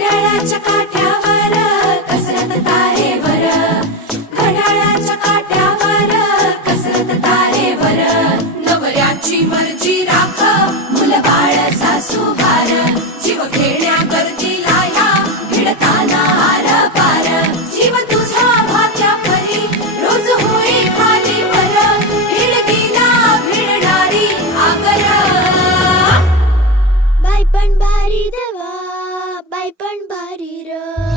घड्याळाच्या काठ्यावर कसरत तारेवर, घड्याळाच्या काठ्यावर कसरत तारेवर. नवऱ्याची मर्जी राख, मुल बाळ सासू भार, जीव खेळण्या गरजीला या भिडताना आर पार. जीव तुझा भात्या परी रोज होई खाली वर, भिडकीला भिडणारी आगर. बाई पण भारी देवा, बाई पण भारी र.